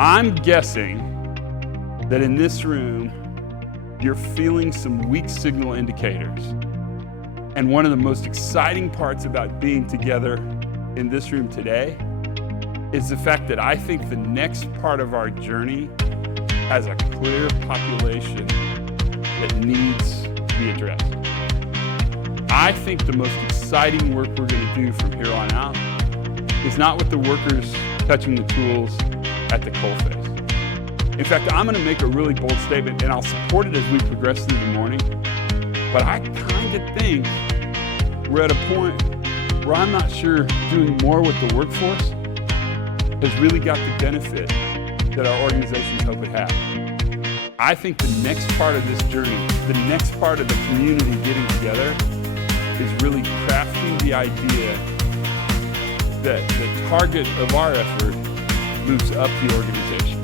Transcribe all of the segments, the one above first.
I'm guessing that in this room, you're feeling some weak signal indicators. And one of the most exciting parts about being together in this room today is the fact that I think the next part of our journey has a clear population that needs to be addressed. I think the most exciting work we're going to do from here on out is not with the workers touching the tools at the coalface. In fact, I'm going to make a really bold statement, and I'll support it as we progress through the morning. But I kind of think we're at a point where I'm not sure doing more with the workforce has really got the benefit that our organizations hope it has. I think the next part of this journey, the next part of the community getting together, is really crafting the idea that the target of our effort moves up the organization.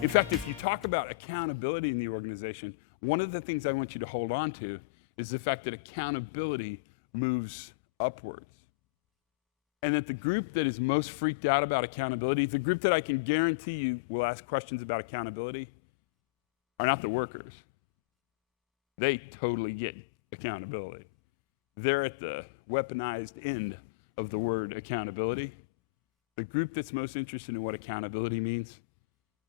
In fact, if you talk about accountability in the organization, one of the things I want you to hold on to is the fact that accountability moves upwards. And that the group that is most freaked out about accountability, the group that I can guarantee you will ask questions about accountability, are not the workers. They totally get accountability. They're at the weaponized end of the word accountability. The group that's most interested in what accountability means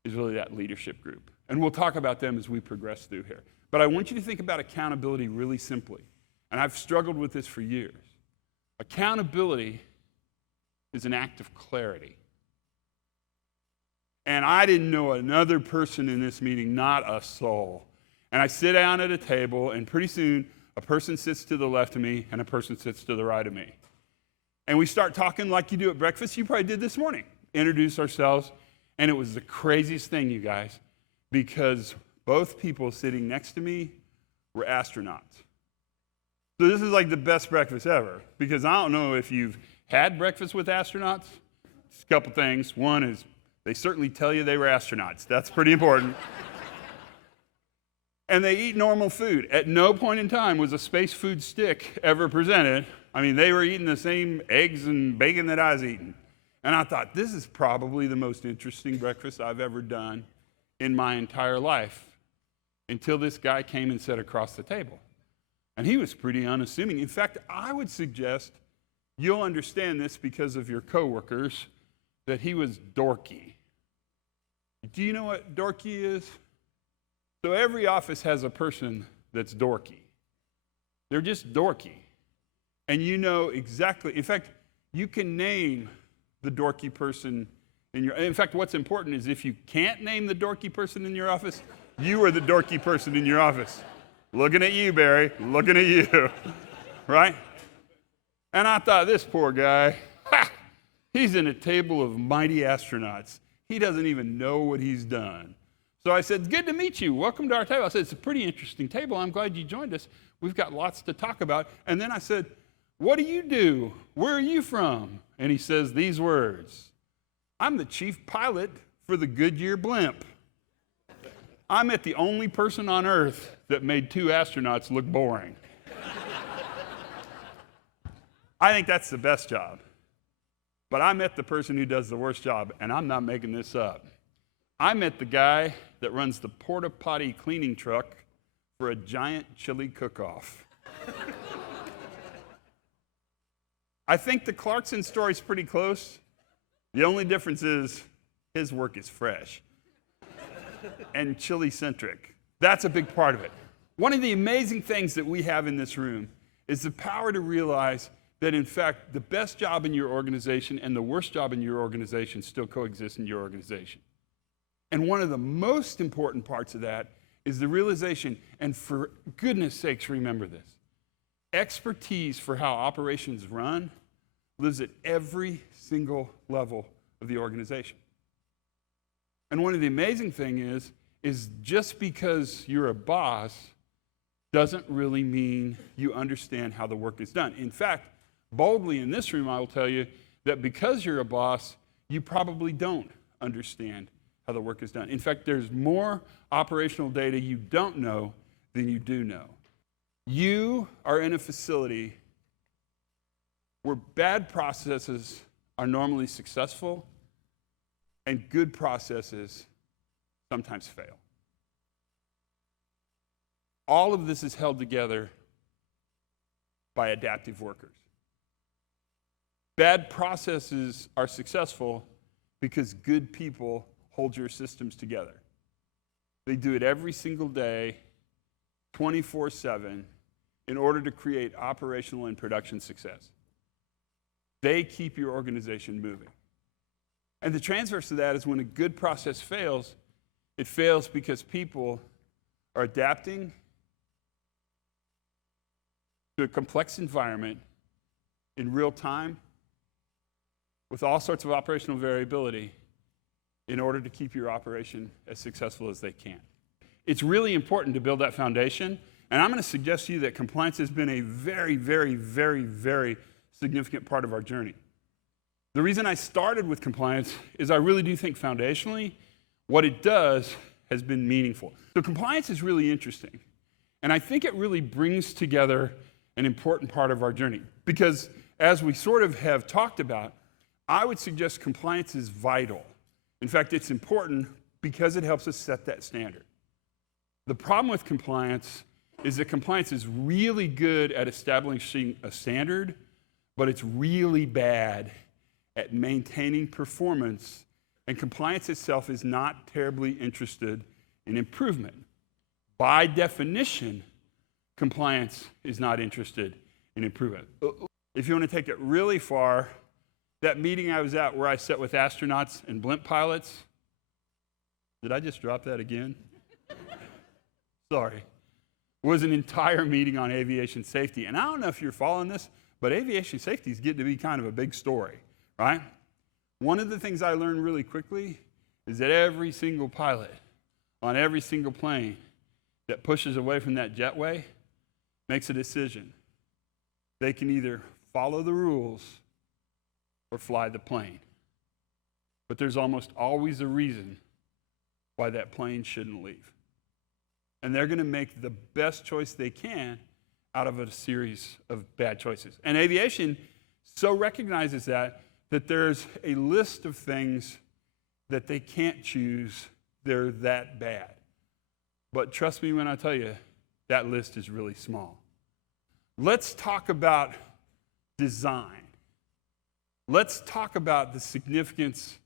is really that leadership group. And we'll talk about them as we progress through here. But I want you to think about accountability really simply. And I've struggled with this for years. Accountability is an act of clarity. And I didn't know another person in this meeting, not a soul. And I sit down at a table, and pretty soon, a person sits to the left of me, and a person sits to the right of me. And we start talking like you do at breakfast. You probably did this morning. Introduce ourselves. And it was the craziest thing, you guys, because both people sitting next to me were astronauts. So this is like the best breakfast ever, because I don't know if you've had breakfast with astronauts. Just a couple things. One is they certainly tell you they were astronauts. That's pretty important. And they eat normal food. At no point in time was a space food stick ever presented. I mean, they were eating the same eggs and bacon that I was eating. And I thought, this is probably the most interesting breakfast I've ever done in my entire life, until this guy came and sat across the table. And he was pretty unassuming. In fact, I would suggest you'll understand this because of your coworkers, that he was dorky. Do you know what dorky is? So every office has a person that's dorky. They're just dorky. And you know exactly, in fact, you can name the dorky person in fact, what's important is if you can't name the dorky person in your office, you are the dorky person in your office. Looking at you, Barry, looking at you, right? And I thought, this poor guy, he's in a table of mighty astronauts. He doesn't even know what he's done. So I said, good to meet you. Welcome to our table. I said, it's a pretty interesting table. I'm glad you joined us. We've got lots to talk about. And then I said, what do you do? Where are you from? And he says these words, I'm the chief pilot for the Goodyear blimp. I met the only person on Earth that made two astronauts look boring. I think that's the best job. But I met the person who does the worst job, and I'm not making this up. I met the guy that runs the porta potty cleaning truck for a giant chili cook-off. I think the Clarkson story's pretty close. The only difference is his work is fresh and chili-centric. That's a big part of it. One of the amazing things that we have in this room is the power to realize that, in fact, the best job in your organization and the worst job in your organization still coexist in your organization. And one of the most important parts of that is the realization, and for goodness sakes, remember this, expertise for how operations run lives at every single level of the organization. And one of the amazing things is just because you're a boss doesn't really mean you understand how the work is done. In fact, boldly in this room, I will tell you that because you're a boss, you probably don't understand how the work is done. In fact, there's more operational data you don't know than you do know. You are in a facility where bad processes are normally successful and good processes sometimes fail. All of this is held together by adaptive workers. Bad processes are successful because good people hold your systems together. They do it every single day, 24/7, in order to create operational and production success. They keep your organization moving. And the transverse of that is when a good process fails, it fails because people are adapting to a complex environment in real time with all sorts of operational variability in order to keep your operation as successful as they can. It's really important to build that foundation, and I'm going to suggest to you that compliance has been a very, very, very, very significant part of our journey. The reason I started with compliance is I really do think foundationally what it does has been meaningful. So compliance is really interesting, and I think it really brings together an important part of our journey because as we sort of have talked about, I would suggest compliance is vital. In fact, it's important because it helps us set that standard. The problem with compliance is that compliance is really good at establishing a standard, but it's really bad at maintaining performance, and compliance itself is not terribly interested in improvement. By definition, compliance is not interested in improvement. If you want to take it really far, that meeting I was at where I sat with astronauts and blimp pilots, did I just drop that again? Sorry. Was an entire meeting on aviation safety. And I don't know if you're following this, but aviation safety is getting to be kind of a big story, right? One of the things I learned really quickly is that every single pilot on every single plane that pushes away from that jetway makes a decision. They can either follow the rules or fly the plane. But there's almost always a reason why that plane shouldn't leave. And they're going to make the best choice they can out of a series of bad choices. And aviation so recognizes that there's a list of things that they can't choose. They're that bad. But trust me when I tell you, that list is really small. Let's talk about design. Let's talk about the significance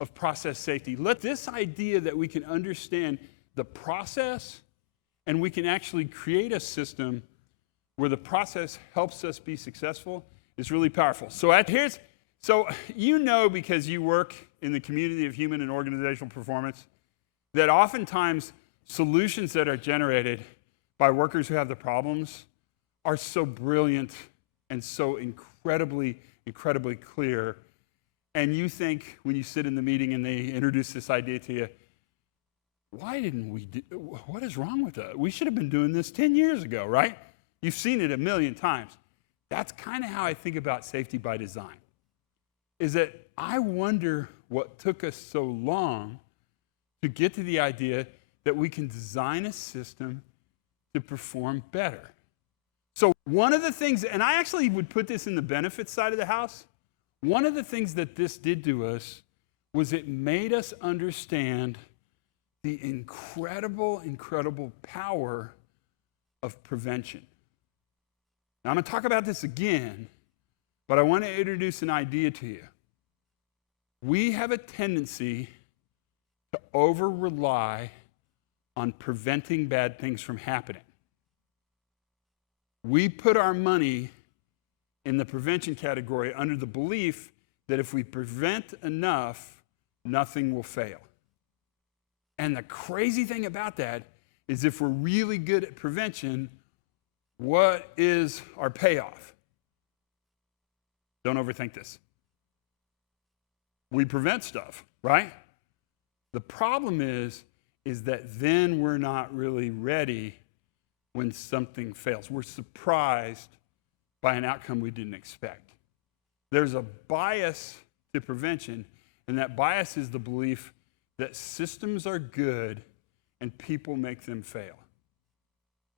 of process safety. Let this idea that we can understand the process and we can actually create a system where the process helps us be successful is really powerful. So you know, because you work in the community of human and organizational performance, that oftentimes solutions that are generated by workers who have the problems are so brilliant and so incredibly clear. And you think when you sit in the meeting and they introduce this idea to you, what is wrong with that? We should have been doing this 10 years ago, right? You've seen it a million times. That's kind of how I think about safety by design, is that I wonder what took us so long to get to the idea that we can design a system to perform better. So one of the things, and I actually would put this in the benefits side of the house, one of the things that this did to us was it made us understand the incredible power of prevention. Now I'm going to talk about this again, but I want to introduce an idea to you. We have a tendency to over-rely on preventing bad things from happening. We put our money in the prevention category under the belief that if we prevent enough, nothing will fail. And the crazy thing about that is if we're really good at prevention, what is our payoff? Don't overthink this. We prevent stuff, right? The problem is that then we're not really ready when something fails. We're surprised by an outcome we didn't expect. There's a bias to prevention, and that bias is the belief that systems are good and people make them fail.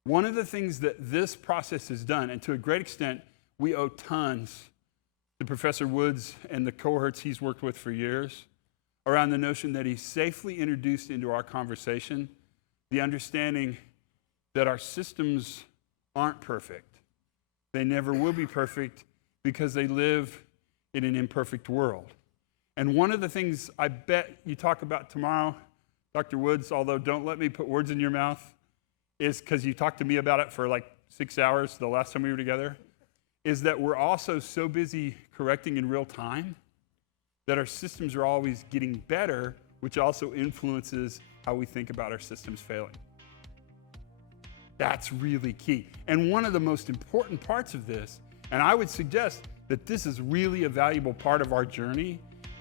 One of the things that this process has done, and to a great extent, we owe tons to Professor Woods and the cohorts he's worked with for years, around the notion that he safely introduced into our conversation the understanding that our systems aren't perfect. They never will be perfect because they live in an imperfect world. And one of the things I bet you talk about tomorrow, Dr. Woods, although don't let me put words in your mouth, is because you talked to me about it for like 6 hours the last time we were together, is that we're also so busy correcting in real time that our systems are always getting better, which also influences how we think about our systems failing. That's really key. And one of the most important parts of this, and I would suggest that this is really a valuable part of our journey,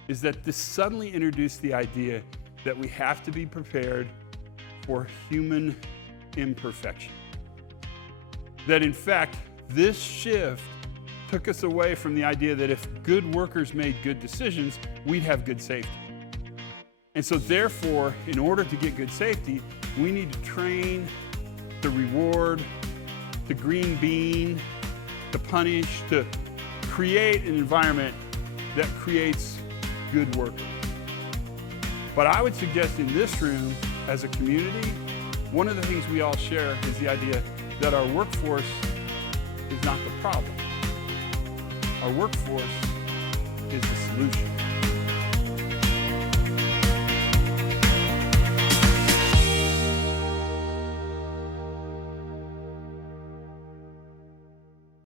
is that this suddenly introduced the idea that we have to be prepared for human imperfection. That in fact, this shift took us away from the idea that if good workers made good decisions, we'd have good safety. And so therefore, in order to get good safety, we need to train, to reward, to green bean, to punish, to create an environment that creates good workers. But I would suggest in this room, as a community, one of the things we all share is the idea that our workforce is not the problem. Our workforce is the solution.